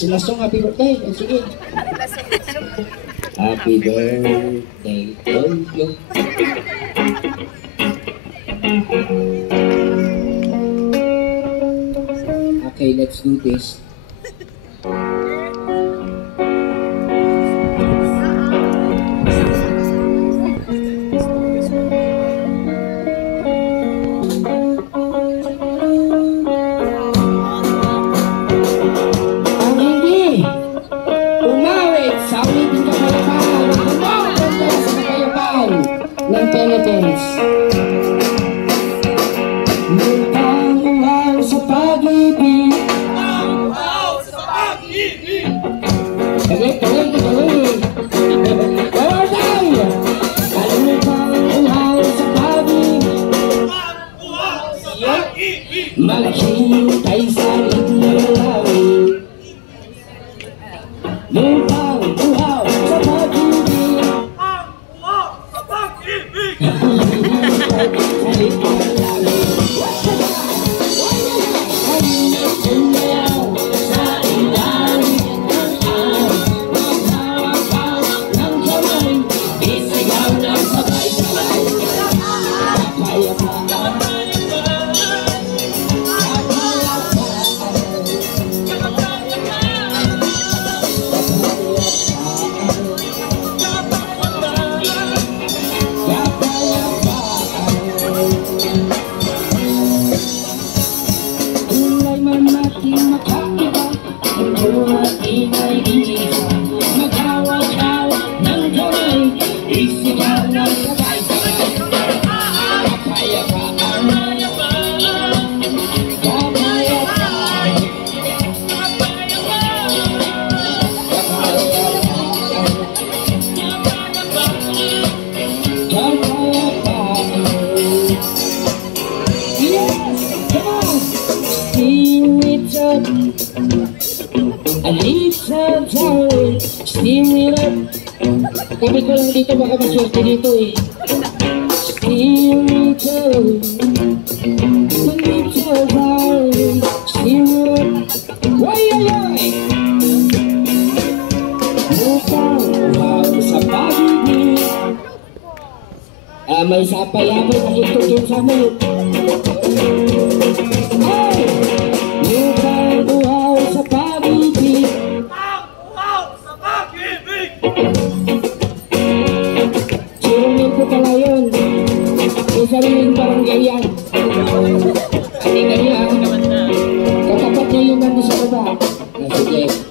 Sila Song, happy birthday. Sige. Happy birthday to you. Okay, let's do this. Ng Philippines. Lupang uhaw sa pag-ibig. Uhaw sa pag-ibig. Galit. Bawasay! Lupang uhaw sa pag-ibig. Uhaw sa pag-ibig. Maghintay sa ritmo lawin. Lupang uhaw sa pag-ibig. Sabi ko lang dito baka maswerte dito eh. Spiritual, spiritual, spiritual. Why? Lupang uhaw sa pag-ibig. May sapay-apay na itutin sa mood. Lupang uhaw sa pag-ibig. Uhaw sa pag-ibig. Pala yun, may sariling barangay yan. Hindi ganyan, katapat niya yun nandun sa baba. Sige.